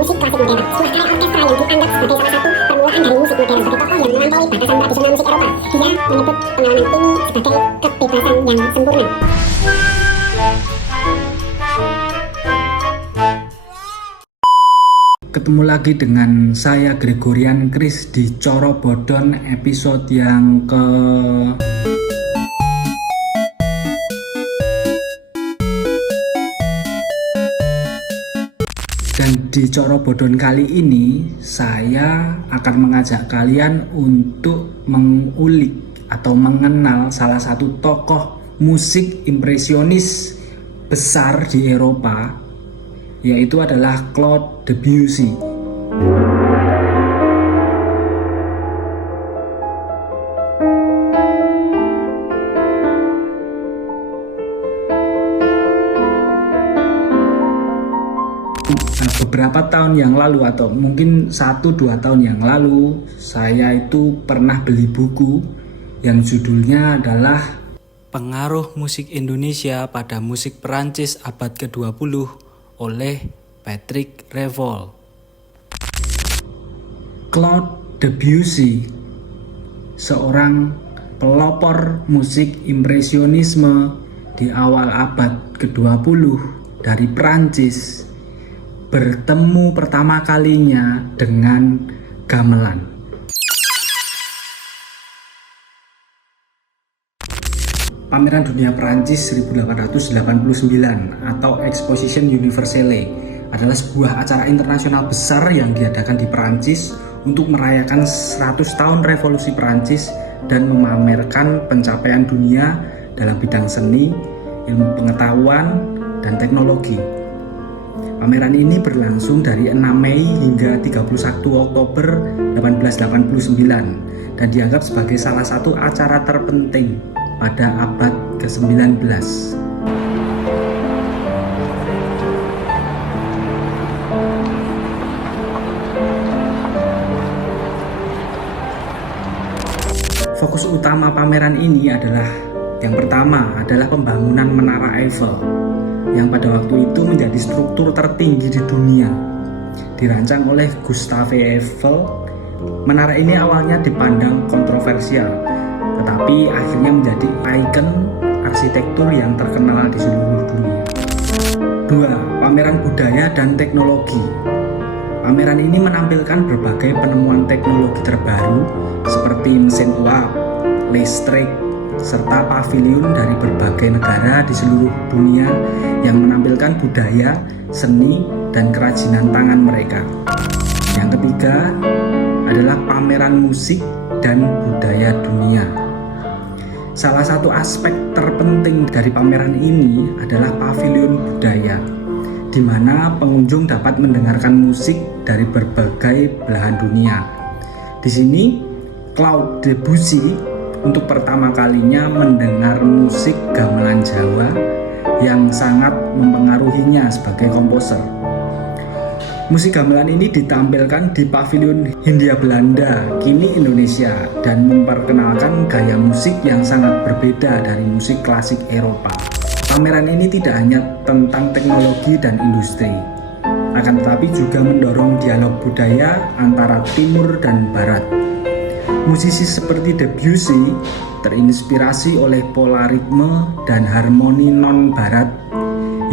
musik klasik modern, sebuah karya orkestra yang dianggap sebagai salah satu permulaan dari musik modern sebagai tokoh yang melampaui batasan tradisional musik Eropa. Dia menyebut pengalaman ini sebagai kebebasan yang sempurna. Ketemu lagi dengan saya Gregorian Chris di Coro Bodon episode yang ke Dan di Coro Bodon kali ini saya akan mengajak kalian untuk mengulik atau mengenal salah satu tokoh musik impresionis besar di Eropa, yaitu adalah Claude Debussy. Beberapa tahun yang lalu atau mungkin 1-2 tahun yang lalu, saya itu pernah beli buku yang judulnya adalah Pengaruh Musik Indonesia pada Musik Perancis Abad ke-20 oleh Patrick Revoil. Claude Debussy, seorang pelopor musik impresionisme di awal abad ke-20 dari Perancis, bertemu pertama kalinya dengan gamelan. Pameran Dunia Perancis 1889 atau Exposition Universelle adalah sebuah acara internasional besar yang diadakan di Perancis untuk merayakan 100 tahun revolusi Perancis dan memamerkan pencapaian dunia dalam bidang seni, ilmu pengetahuan, dan teknologi. Pameran ini berlangsung dari 6 Mei hingga 31 Oktober 1889 dan dianggap sebagai salah satu acara terpenting pada abad ke-19. Fokus utama pameran ini adalah yang pertama adalah pembangunan Menara Eiffel yang pada waktu itu menjadi struktur tertinggi di dunia. Dirancang oleh Gustave Eiffel, menara ini awalnya dipandang kontroversial, tetapi akhirnya menjadi ikon arsitektur yang terkenal di seluruh dunia. 2. Pameran budaya dan teknologi. Pameran ini menampilkan berbagai penemuan teknologi terbaru seperti mesin uap, listrik, serta pavilion dari berbagai negara di seluruh dunia yang menampilkan budaya, seni, dan kerajinan tangan mereka. Yang ketiga adalah pameran musik dan budaya dunia. Salah satu aspek terpenting dari pameran ini adalah pavilion budaya, di mana pengunjung dapat mendengarkan musik dari berbagai belahan dunia. Di sini, Claude Debussy untuk pertama kalinya mendengar musik gamelan Jawa yang sangat mempengaruhinya sebagai komposer. Musik gamelan ini ditampilkan di Pavilion Hindia Belanda, kini Indonesia, dan memperkenalkan gaya musik yang sangat berbeda dari musik klasik Eropa. Pameran ini tidak hanya tentang teknologi dan industri, akan tetapi juga mendorong dialog budaya antara timur dan barat. Musisi seperti Debussy terinspirasi oleh pola ritme dan harmoni non-barat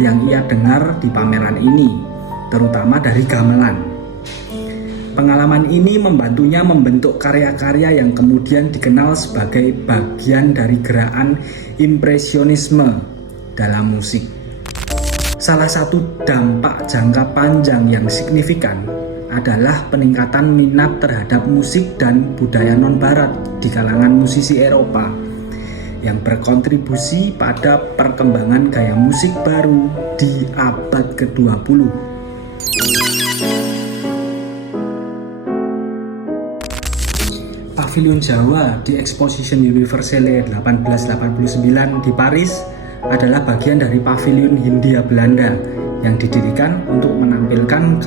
yang ia dengar di pameran ini, terutama dari gamelan. Pengalaman ini membantunya membentuk karya-karya yang kemudian dikenal sebagai bagian dari gerakan impresionisme dalam musik. Salah satu dampak jangka panjang yang signifikan adalah peningkatan minat terhadap musik dan budaya non-barat di kalangan musisi Eropa yang berkontribusi pada perkembangan gaya musik baru di abad ke-20. Pavilion Jawa di Exposition Universelle 1889 di Paris adalah bagian dari Pavilion Hindia Belanda yang didirikan untuk menampilkan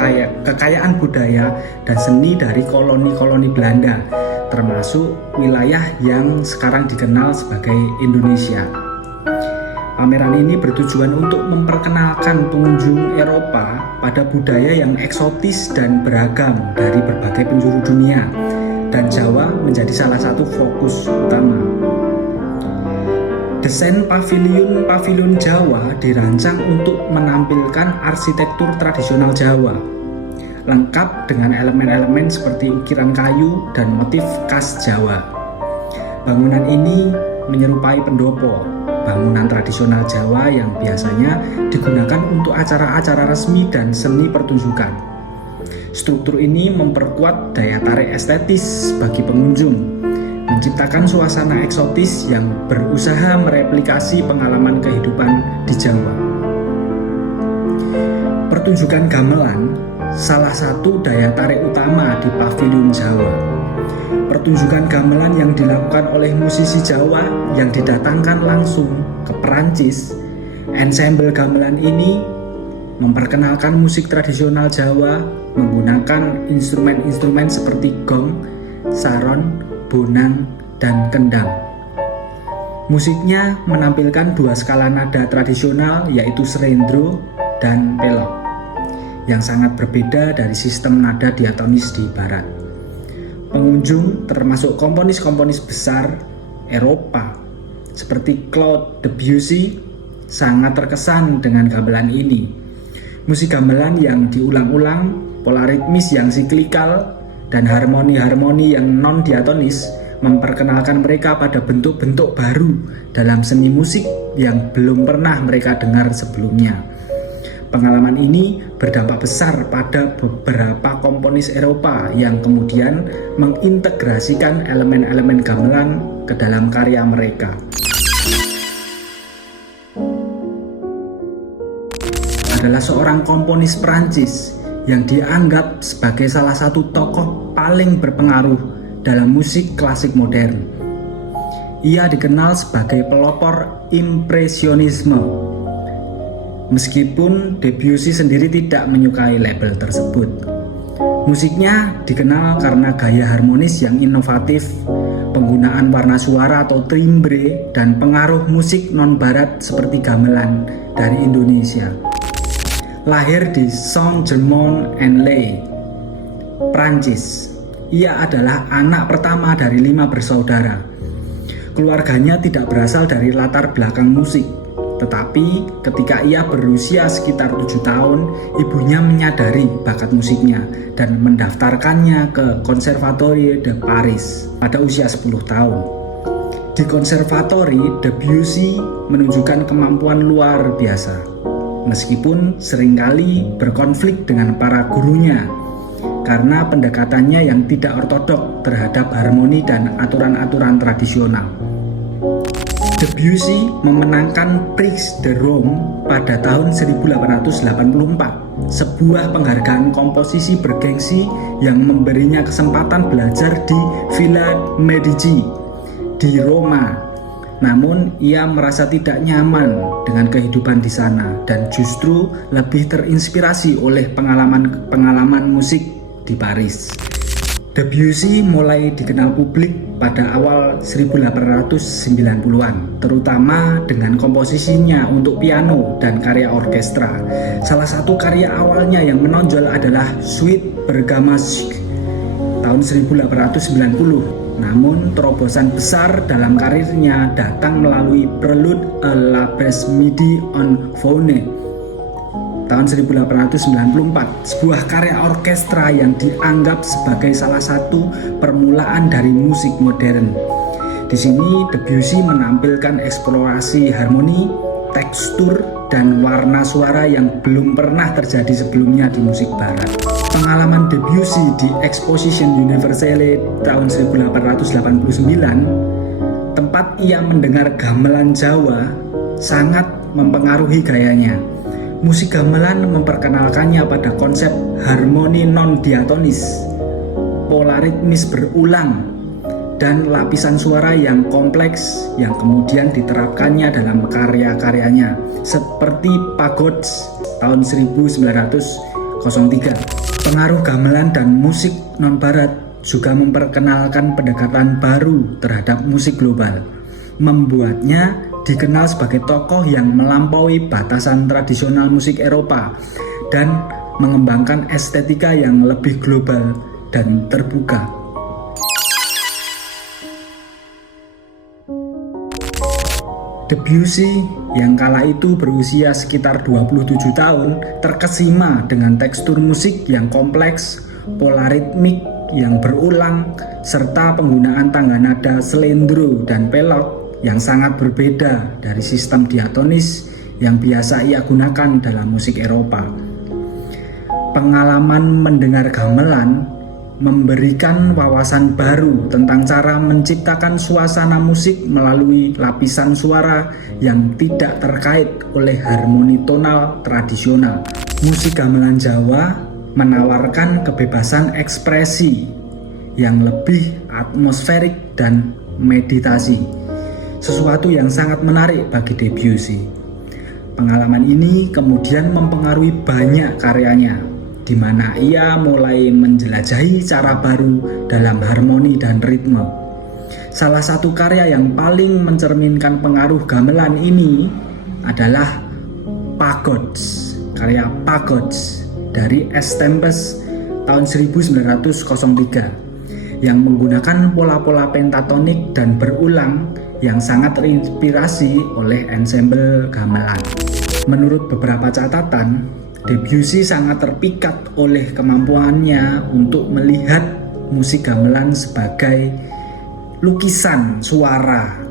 kekayaan budaya dan seni dari koloni-koloni Belanda, termasuk wilayah yang sekarang dikenal sebagai Indonesia. Pameran ini bertujuan untuk memperkenalkan pengunjung Eropa pada budaya yang eksotis dan beragam dari berbagai penjuru dunia, dan Jawa menjadi salah satu fokus utama. Desain paviliun Jawa dirancang untuk menampilkan arsitektur tradisional Jawa, lengkap dengan elemen-elemen seperti ukiran kayu dan motif khas Jawa. Bangunan ini menyerupai pendopo, bangunan tradisional Jawa yang biasanya digunakan untuk acara-acara resmi dan seni pertunjukan. Struktur ini memperkuat daya tarik estetis bagi pengunjung, menciptakan suasana eksotis yang berusaha mereplikasi pengalaman kehidupan di Jawa. Pertunjukan gamelan salah satu daya tarik utama di paviliun Jawa. Pertunjukan gamelan yang dilakukan oleh musisi Jawa yang didatangkan langsung ke Perancis. Ensemble gamelan ini memperkenalkan musik tradisional Jawa menggunakan instrumen-instrumen seperti gong, saron, bonang, dan kendang. Musiknya menampilkan dua skala nada tradisional, yaitu serendro dan pelok, yang sangat berbeda dari sistem nada diatonis di barat. Pengunjung termasuk komponis-komponis besar Eropa seperti Claude Debussy sangat terkesan dengan gamelan ini. Musik gamelan yang diulang-ulang, pola ritmis yang siklikal, dan harmoni-harmoni yang non-diatonis memperkenalkan mereka pada bentuk-bentuk baru dalam seni musik yang belum pernah mereka dengar sebelumnya. Pengalaman ini berdampak besar pada beberapa komponis Eropa yang kemudian mengintegrasikan elemen-elemen gamelan ke dalam karya mereka. Adalah seorang komponis Prancis yang dianggap sebagai salah satu tokoh paling berpengaruh dalam musik klasik modern. Ia dikenal sebagai pelopor impresionisme. Meskipun Debussy sendiri tidak menyukai label tersebut. Musiknya dikenal karena gaya harmonis yang inovatif, penggunaan warna suara atau timbre, dan pengaruh musik non-barat seperti gamelan dari Indonesia. Lahir di Saint-Germain-en-Laye, Prancis. Ia adalah anak pertama dari 5 bersaudara. Keluarganya tidak berasal dari latar belakang musik, tetapi ketika ia berusia sekitar 7 tahun, ibunya menyadari bakat musiknya dan mendaftarkannya ke Conservatoire de Paris pada usia 10 tahun. Di konservatori, Debussy menunjukkan kemampuan luar biasa, meskipun seringkali berkonflik dengan para gurunya karena pendekatannya yang tidak ortodok terhadap harmoni dan aturan-aturan tradisional. Debussy memenangkan Prix de Rome pada tahun 1884, sebuah penghargaan komposisi bergengsi yang memberinya kesempatan belajar di Villa Medici di Roma. Namun ia merasa tidak nyaman dengan kehidupan di sana dan justru lebih terinspirasi oleh pengalaman musik di Paris. Debussy mulai dikenal publik pada awal 1890-an, terutama dengan komposisinya untuk piano dan karya orkestra. Salah satu karya awalnya yang menonjol adalah Suite Bergamasque tahun 1890. Namun terobosan besar dalam karirnya datang melalui Prelude à l'après-midi en Faune tahun 1894, sebuah karya orkestra yang dianggap sebagai salah satu permulaan dari musik modern. Di sini Debussy menampilkan eksplorasi harmoni, tekstur, dan warna suara yang belum pernah terjadi sebelumnya di musik barat. Pengalaman Debussy di Exposition Universelle tahun 1889, tempat ia mendengar gamelan Jawa, sangat mempengaruhi gayanya. Musik gamelan memperkenalkannya pada konsep harmoni non-diatonis, pola ritmis berulang, dan lapisan suara yang kompleks yang kemudian diterapkannya dalam karya-karyanya seperti Pagods tahun 1903. Pengaruh gamelan dan musik non-barat juga memperkenalkan pendekatan baru terhadap musik global, membuatnya dikenal sebagai tokoh yang melampaui batasan tradisional musik Eropa dan mengembangkan estetika yang lebih global dan terbuka. Debussy yang kala itu berusia sekitar 27 tahun terkesima dengan tekstur musik yang kompleks, pola ritmik yang berulang, serta penggunaan tangga nada slendro dan pelok yang sangat berbeda dari sistem diatonis yang biasa ia gunakan dalam musik Eropa. Pengalaman mendengar gamelan memberikan wawasan baru tentang cara menciptakan suasana musik melalui lapisan suara yang tidak terkait oleh harmoni tonal tradisional. Musik gamelan Jawa menawarkan kebebasan ekspresi yang lebih atmosferik dan meditasi, sesuatu yang sangat menarik bagi Debussy. Pengalaman ini kemudian mempengaruhi banyak karyanya, di mana ia mulai menjelajahi cara baru dalam harmoni dan ritme. Salah satu karya yang paling mencerminkan pengaruh gamelan ini adalah Pagods, karya Pagods dari S. Tempest tahun 1903 yang menggunakan pola-pola pentatonik dan berulang yang sangat terinspirasi oleh ensemble gamelan. Menurut beberapa catatan, Debussy sangat terpikat oleh kemampuannya untuk melihat musik gamelan sebagai lukisan suara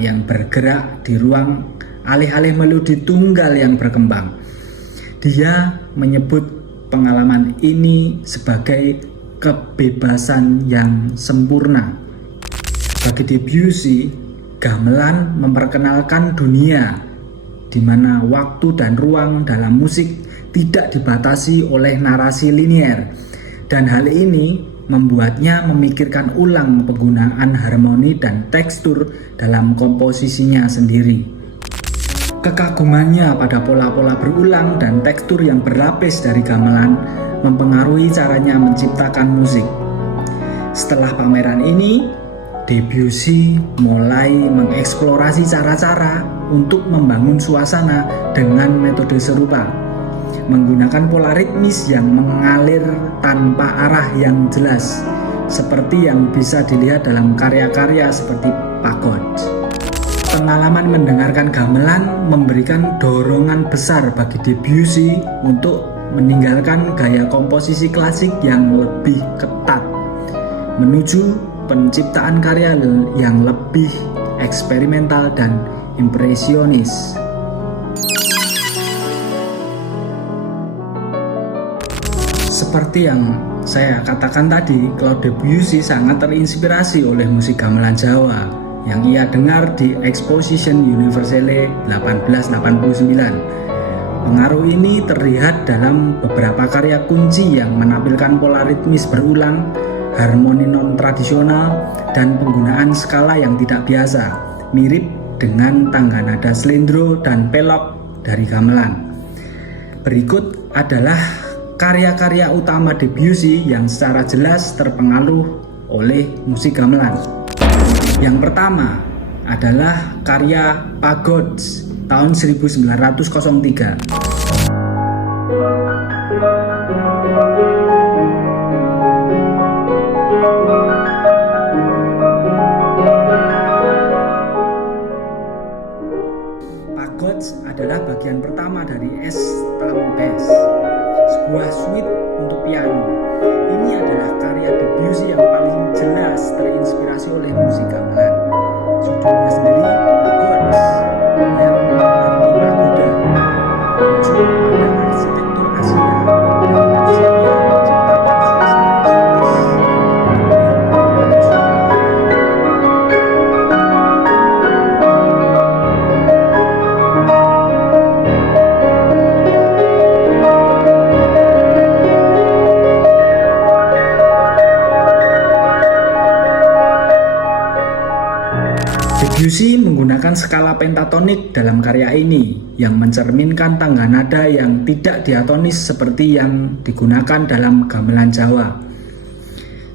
yang bergerak di ruang alih-alih melodi tunggal yang berkembang. Dia menyebut pengalaman ini sebagai kebebasan yang sempurna. Bagi Debussy, gamelan memperkenalkan dunia di mana waktu dan ruang dalam musik tidak dibatasi oleh narasi linier, dan hal ini membuatnya memikirkan ulang penggunaan harmoni dan tekstur dalam komposisinya sendiri. Kekagumannya pada pola-pola berulang dan tekstur yang berlapis dari gamelan mempengaruhi caranya menciptakan musik. Setelah pameran ini, Debussy mulai mengeksplorasi cara-cara untuk membangun suasana dengan metode serupa, menggunakan pola ritmis yang mengalir tanpa arah yang jelas, seperti yang bisa dilihat dalam karya-karya seperti Pagods. Pengalaman mendengarkan gamelan memberikan dorongan besar bagi Debussy untuk meninggalkan gaya komposisi klasik yang lebih ketat, menuju penciptaan karya yang lebih eksperimental dan impresionis. Seperti yang saya katakan tadi, Claude Debussy sangat terinspirasi oleh musik gamelan Jawa yang ia dengar di Exposition Universelle 1889. Pengaruh ini terlihat dalam beberapa karya kunci yang menampilkan pola ritmis berulang, harmoni non-tradisional, dan penggunaan skala yang tidak biasa, mirip dengan tangga nada slendro dan pelok dari gamelan. Berikut adalah karya-karya utama Debussy yang secara jelas terpengaruh oleh musik gamelan. Yang pertama adalah karya Pagods tahun 1903. Pagods adalah bagian pertama dari S. Tempest, sebuah suite untuk piano. Ini adalah karya Debussy yang paling jelas terinspirasi oleh musik gamelan. Judulnya sendiri Pagods, yang berarti pagoda, merujuk pada arsitektur Asia dan musiknya menciptakan suasana Debussy menggunakan skala pentatonik dalam karya ini yang mencerminkan tangga nada yang tidak diatonis seperti yang digunakan dalam gamelan Jawa.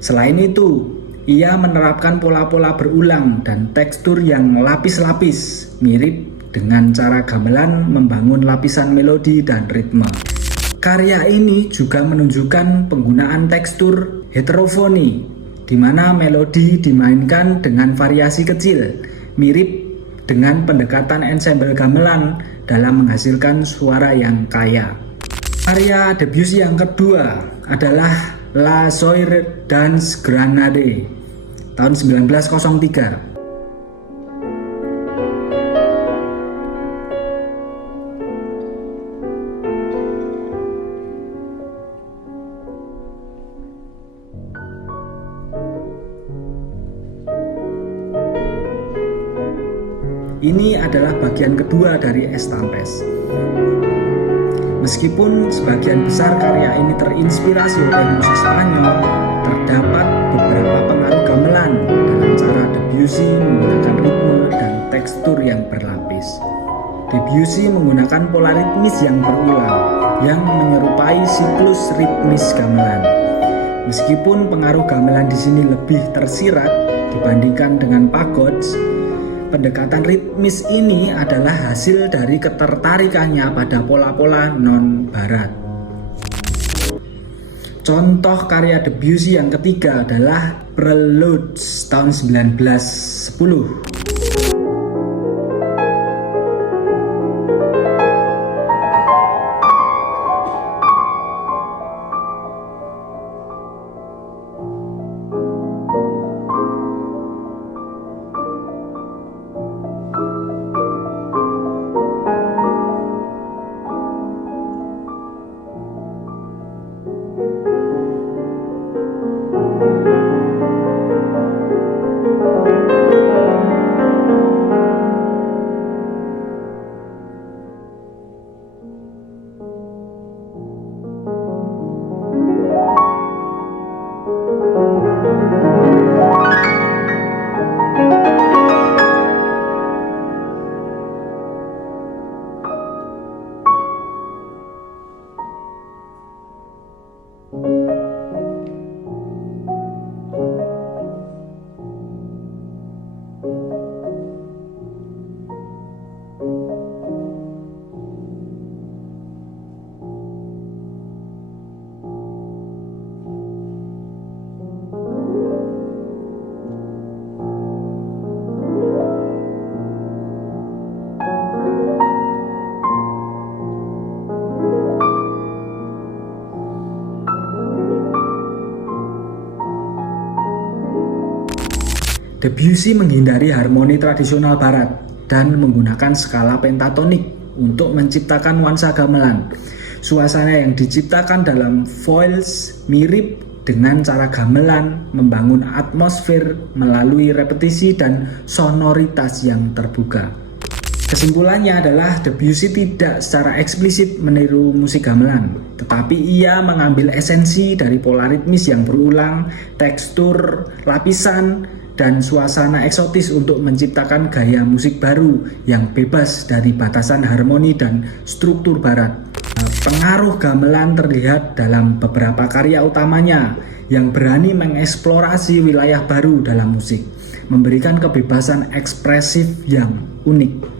Selain itu, Ia menerapkan pola-pola berulang dan tekstur yang lapis-lapis, mirip dengan cara gamelan membangun lapisan melodi dan ritme. Karya ini juga menunjukkan penggunaan tekstur heterofoni, di mana melodi dimainkan dengan variasi kecil, mirip dengan pendekatan ensemble gamelan dalam menghasilkan suara yang kaya. Karya Debussy yang kedua adalah La Soirée Danse Grenade tahun 1903. Ini adalah bagian kedua dari Estampes. Meskipun sebagian besar karya ini terinspirasi oleh musik Spanyol, terdapat beberapa pengaruh gamelan dalam cara Debussy menggunakan ritme dan tekstur yang berlapis. Debussy menggunakan pola ritmis yang berulang, yang menyerupai siklus ritmis gamelan. Meskipun pengaruh gamelan di sini lebih tersirat dibandingkan dengan pagods, pendekatan ritmis ini adalah hasil dari ketertarikannya pada pola-pola non-barat. Contoh karya Debussy yang ketiga adalah Preludes tahun 1910. Debussy menghindari harmoni tradisional barat dan menggunakan skala pentatonik untuk menciptakan nuansa gamelan. Suasana yang diciptakan dalam Foils mirip dengan cara gamelan membangun atmosfer melalui repetisi dan sonoritas yang terbuka. Kesimpulannya adalah Debussy tidak secara eksplisit meniru musik gamelan, tetapi ia mengambil esensi dari pola ritmis yang berulang, tekstur, lapisan, dan suasana eksotis untuk menciptakan gaya musik baru yang bebas dari batasan harmoni dan struktur barat. Pengaruh gamelan terlihat dalam beberapa karya utamanya yang berani mengeksplorasi wilayah baru dalam musik, memberikan kebebasan ekspresif yang unik.